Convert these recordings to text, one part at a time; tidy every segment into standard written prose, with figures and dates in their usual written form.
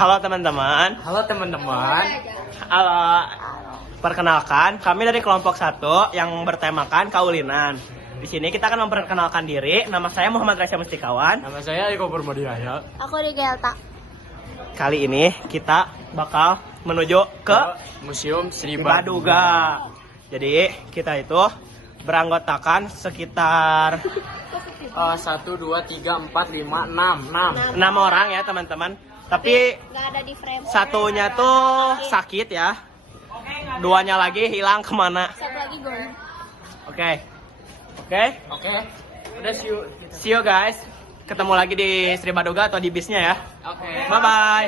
Halo teman-teman. Halo teman-teman. Halo. Perkenalkan, kami dari kelompok 1 yang bertemakan kaulinan. Di sini kita akan memperkenalkan diri. Nama saya Muhammad Rasya Mustikawan. Nama saya Eko Permodiaya. Aku di Gelta. Kali ini kita bakal menuju ke Museum Sri Baduga. Jadi kita itu beranggotakan sekitar 1, 2, 3, 4, 5, 6 6 orang ya teman-teman. Tapi Nggak ada di frame. satunya tuh sakit ya. Duanya lagi hilang kemana? Satu lagi gol. Oke. Oke. Udah See you guys. Ketemu lagi di Sri Baduga atau di bisnya ya. Oke. Bye bye.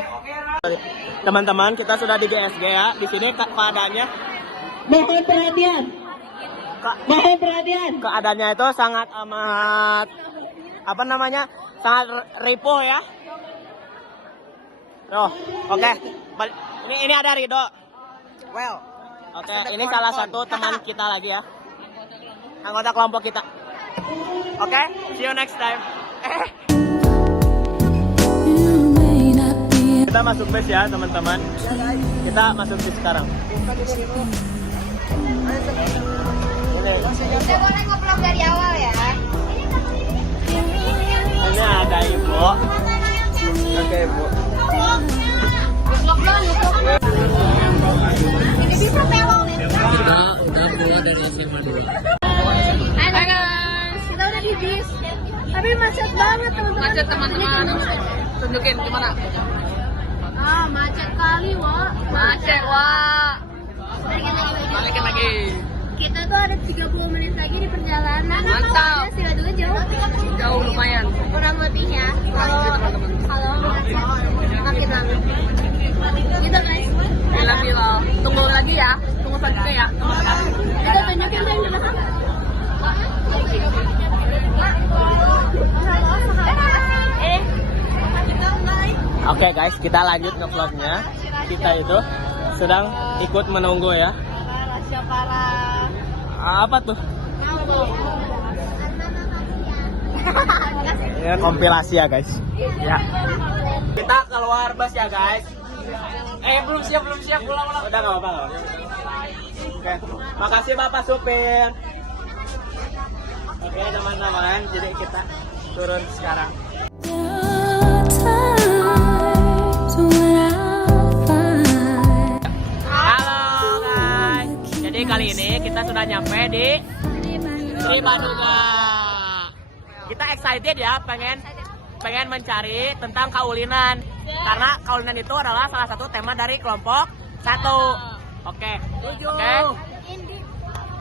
Teman-teman, kita sudah di GSG ya. Di sini keadaannya Mohon perhatian. Mohon perhatian. keadaannya itu sangat amat sangat ripuh ya. Oh, oke. Ini ada Rido. Well. Oke, ini salah satu teman kita lagi ya. Anggota kelompok kita. Oke, see you next time. Kita masuk base ya, teman-teman. Kita masuk base sekarang. Kita boleh ngobrol dari awal ya. Ini ada Ibu. Oke, Ibu. Udah keluar dari SMA 2. Hai guys, kita udah di bis. Tapi macet banget teman-teman. Macet teman-teman. Tunjukin gimana? Macet kali, Wak. Macet, wah. Balikin lagi. Lagi. Kita tuh ada 30 menit lagi di perjalanan. Mantap. Sila dulu jauh. Jauh lumayan. Kurang lebih ya. Kalau makin lama. Gitu guys. Bila-bila. Tunggu lagi ya. Tunggu selanjutnya ya. Kita tunjukin yang di belakang. Oke guys, kita lanjut ke vlognya. Kita itu sedang ikut menunggu ya. Apa tuh? Ya, kompilasi ya guys. Ya. Kita keluar bus ya guys. Belum siap pulang. Udah nggak apa-apa. Oke, makasih Bapak supir. Oke teman-teman, jadi kita turun sekarang. Halo guys, jadi kali ini kita sudah nyampe di Sri Baduga. Kita excited ya, pengen mencari tentang kaulinan, karena kaulinan itu adalah salah satu tema dari kelompok 1. Oke.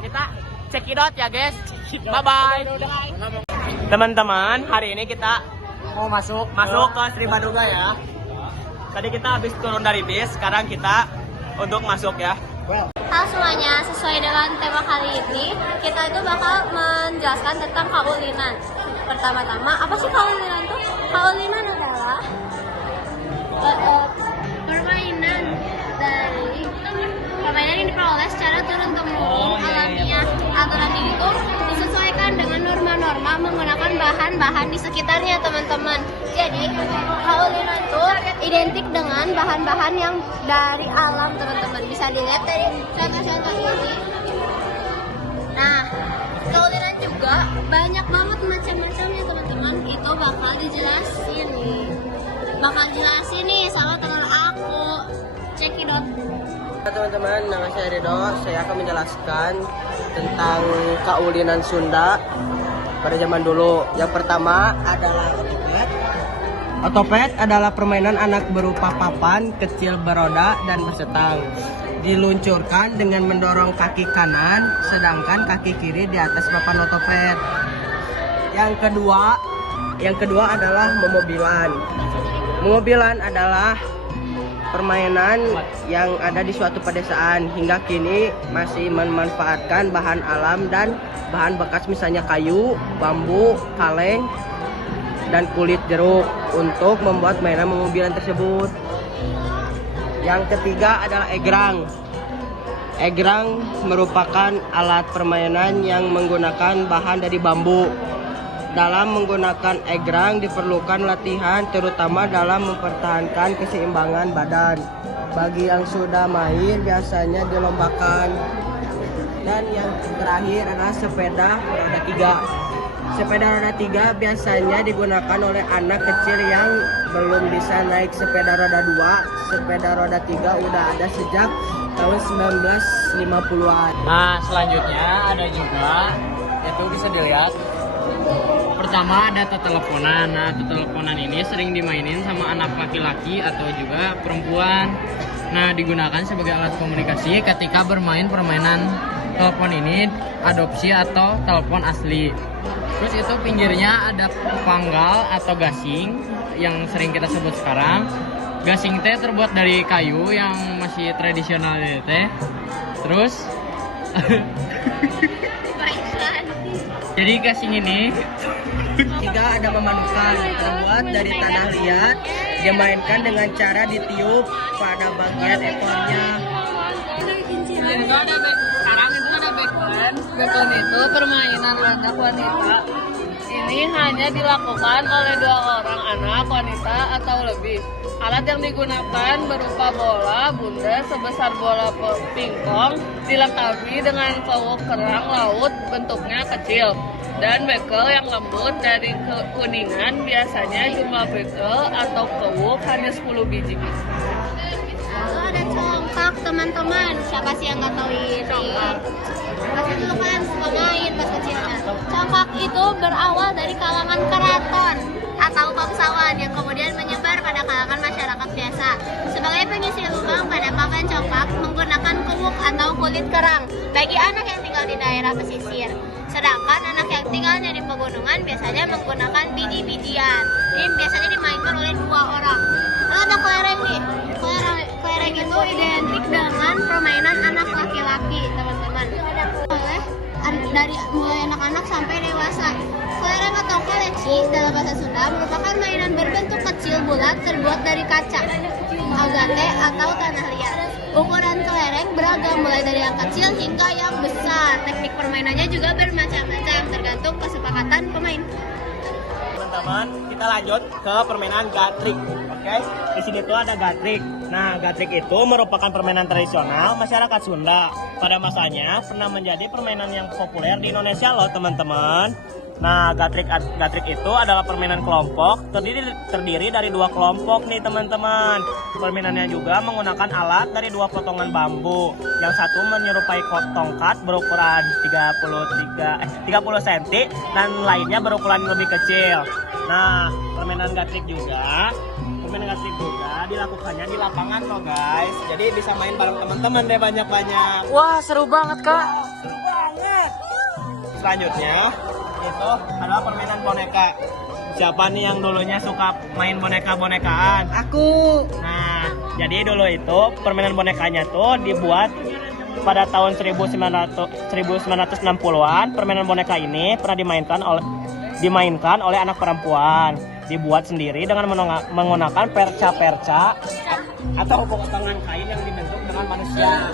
Kita cekidot ya guys. Bye bye. Teman-teman, hari ini kita Mau masuk ke Sri Baduga ya. Tadi kita habis turun dari bis, sekarang kita untuk masuk ya. Halo semuanya, sesuai dengan tema kali ini, kita itu bakal menjelaskan tentang kaulinan. Pertama-tama, apa sih kaulinan tuh? Kaulinan adalah permainan yang diperoleh secara turun-temurun alamiah. Aturan ini tuh disesuaikan dengan norma-norma menggunakan bahan-bahan di sekitarnya, teman-teman. Jadi, kaulinan itu identik dengan bahan-bahan yang dari alam, teman-teman. Bisa dilihat dari contoh-contoh ini. Nah, kaulinan juga banyak banget macam-macamnya, teman-teman. Itu bakal dijelasin nih sama teman aku. Cekidot. Teman-teman, nama saya Rido. Saya akan menjelaskan tentang kaulinan Sunda pada zaman dulu. Yang pertama adalah otopet. Otopet adalah permainan anak berupa papan kecil beroda dan bersetang. Diluncurkan dengan mendorong kaki kanan, sedangkan kaki kiri di atas papan otopet. Yang kedua adalah memobilan. Memobilan adalah permainan yang ada di suatu pedesaan hingga kini masih memanfaatkan bahan alam dan bahan bekas, misalnya kayu, bambu, kaleng, dan kulit jeruk untuk membuat mainan memobilan tersebut. Yang ketiga adalah egrang. Egrang merupakan alat permainan yang menggunakan bahan dari bambu. dalam menggunakan egrang diperlukan latihan terutama dalam mempertahankan keseimbangan badan. Bagi yang sudah mahir biasanya dilombakan. Dan yang terakhir adalah sepeda roda 3. Sepeda roda 3 biasanya digunakan oleh anak kecil yang belum bisa naik sepeda roda 2. Sepeda roda 3 udah ada sejak tahun 1950-an. Nah, selanjutnya ada juga, itu bisa dilihat. Pertama ada teteleponan. Nah, teteleponan ini sering dimainin sama anak laki-laki atau juga perempuan. Nah, digunakan sebagai alat komunikasi ketika bermain permainan telepon ini adopsi atau telepon asli. Terus itu pinggirnya ada panggal atau gasing yang sering kita sebut sekarang. Gasing teh terbuat dari kayu yang masih tradisional ya teh. Terus jadi gasing ini Tiga ada memadukan terbuat dari tanah liat, dimainkan dengan cara ditiup pada bagian ekornya. Sekarang itu ada backbone. Backbone itu permainan anak wanita. Ini hanya dilakukan oleh 2 orang anak wanita atau lebih. Alat yang digunakan berupa bola bunda sebesar bola pingpong dilengkapi dengan kawuk kerang laut bentuknya kecil dan bekel yang lembut dari kuningan. Biasanya jumlah bekel atau kawuk hanya 10 biji. Lalu ada congkak teman-teman. Siapa sih yang nggak tahu ini? Congkak. Pasti dulu kalian suka main pas kecilnya. Congkak itu berawal dari kalangan keraton atau bangsawan yang kemudian menyebar pada kalangan masyarakat biasa. Sebagai pengisi lubang pada papan congkak menggunakan kewuk atau kulit kerang bagi anak yang tinggal di daerah pesisir. Sedangkan anak yang tinggalnya di pegunungan biasanya menggunakan biji-bijian. Ini biasanya dimainkan oleh 2 orang. Lalu ada kelereng nih. Kelereng itu identik dengan permainan anak laki-laki, teman-teman. Dari mulai anak-anak sampai dewasa. Kelereng atau koleci dalam bahasa Sunda merupakan mainan berbentuk kecil bulat terbuat dari kaca, agate atau tanah liat. Ukuran kelereng beragam mulai dari yang kecil hingga yang besar. Teknik permainannya juga bermacam-macam tergantung kesepakatan pemain. Teman-teman, kita lanjut ke permainan gatrik. Oke, di sini tuh ada gatrik. Nah, gatrik itu merupakan permainan tradisional masyarakat Sunda. Pada masanya pernah menjadi permainan yang populer di Indonesia loh, teman-teman. Nah, gatrik itu adalah permainan kelompok, terdiri dari 2 kelompok nih, teman-teman. Permainannya juga menggunakan alat dari 2 potongan bambu. Yang satu menyerupai tongkat berukuran 30 cm dan lainnya berukuran lebih kecil. Nah, permainan gatrik juga dilakukannya di lapangan loh, guys. Jadi bisa main bareng teman-teman deh banyak-banyak. Wah, seru banget, Kak. Seru banget. Selanjutnya itu adalah permainan boneka. Siapa nih yang dulunya suka main boneka-bonekaan? Aku. Nah, jadi dulu itu permainan bonekanya tuh dibuat pada tahun 1960-an. Permainan boneka ini pernah dimainkan oleh anak perempuan. Dibuat sendiri dengan menggunakan perca-perca atau potongan kain yang dibentuk dengan manusia.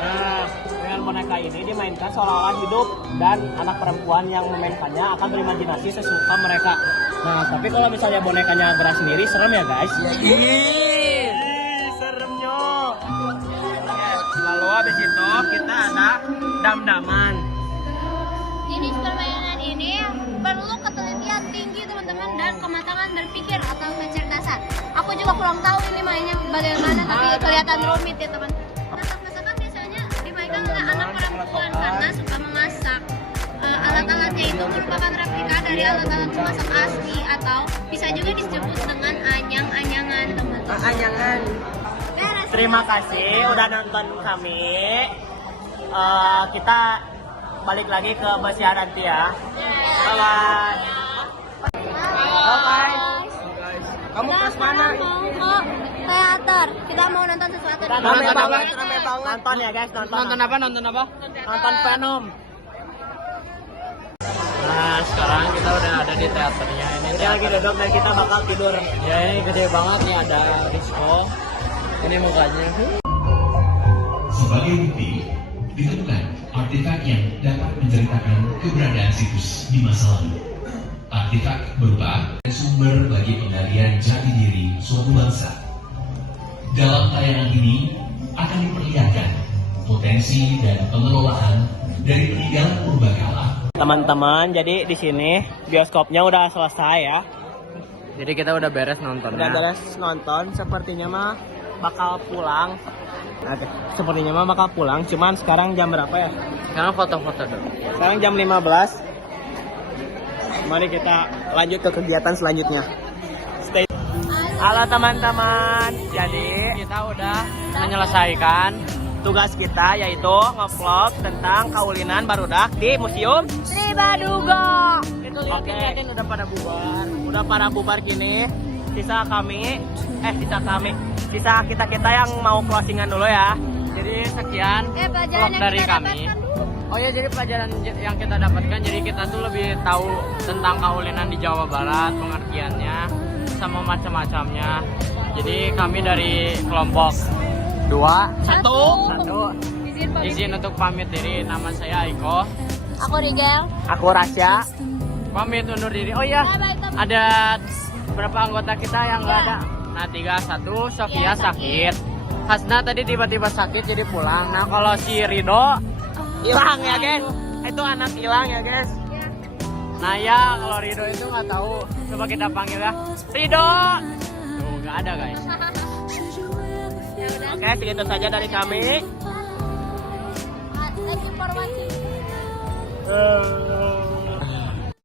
Nah, dengan boneka ini dimainkan seolah-olah hidup dan anak perempuan yang memainkannya akan berimajinasi sesuka mereka. Nah, tapi kalau misalnya bonekanya gerak sendiri serem ya, guys. Seremnya. Lalu habis itu kita ada dam-daman. Jenis permainan ini perlu ketelitian tinggi, teman-teman, dan kematangan berpikir atau kecerdasan. Aku juga kurang tahu ini mainnya bagaimana, tapi kelihatan rumit ya, teman. Masak-masakan biasanya dimainkan oleh anak perempuan karena suka memasak. Alat-alatnya itu merupakan replika dari alat-alat memasak asli atau bisa juga disebut dengan anyang-anyangan, teman-teman. Anyangan. Terima kasih udah nonton kami. Kita balik lagi ke Basiar nanti ya. Bye-bye. Bye-bye. Kamu Kita kelas mana? mau ke teater. Kita mau nonton sesuatu. Rame banget. Nonton ya, guys. Nonton apa? Nonton Venom. Nah, sekarang kita udah ada di teaternya. Ini Kita lagi duduk dan kita bakal tidur. ya, ini gede banget nih, ada disco. Ini mukanya. Sebagai bukti, ditemukan artefak yang dapat menceritakan keberadaan situs di masa lalu. artefak berupa sumber bagi penggalian jati diri suatu bangsa. Dalam tayangan ini akan diperlihatkan potensi dan pengelolaan dari peninggalan purbakala. Teman-teman, jadi di sini bioskopnya udah selesai ya. Jadi kita udah beres Udah nontonnya. beres nonton, sepertinya mah bakal pulang. Oke, sepertinya mah bakal pulang. Cuman sekarang jam berapa ya? Sekarang foto-foto dulu. Sekarang jam 15. Mari kita lanjut ke kegiatan selanjutnya. Stay. Halo teman-teman. Jadi Kita udah menyelesaikan tugas kita yaitu nge-vlog tentang kaulinan barudak di Museum Sri Baduga. itu. Oke, udah pada bubar kini. Sisa kita yang mau closingan dulu ya. Jadi sekian Pelajaran vlog yang dari kita kami. dapatkan dulu. Oh ya, jadi pelajaran yang kita dapatkan, jadi kita tuh lebih tahu tentang kaulinan di Jawa Barat, pengertiannya, sama macam-macamnya. Jadi kami dari kelompok 1. izin untuk pamit diri. Nama saya Aiko. Aku Rigel. Aku Rasya. Pamit undur diri. Oh ya, Bye-bye, teman. ada berapa anggota kita yang nggak ada? Nah, 1 Sofia Iya, sakit. Hasna tadi tiba-tiba sakit jadi pulang. Nah, kalau si Rido Hilang ya, guys. Itu anak hilang ya, guys. Nah ya, kalau Rido itu nggak tahu. Coba kita panggil ya. Rido. Tuh, nggak ada guys. Ya udah. Oke, segitu saja dari kami. Thank you for watching.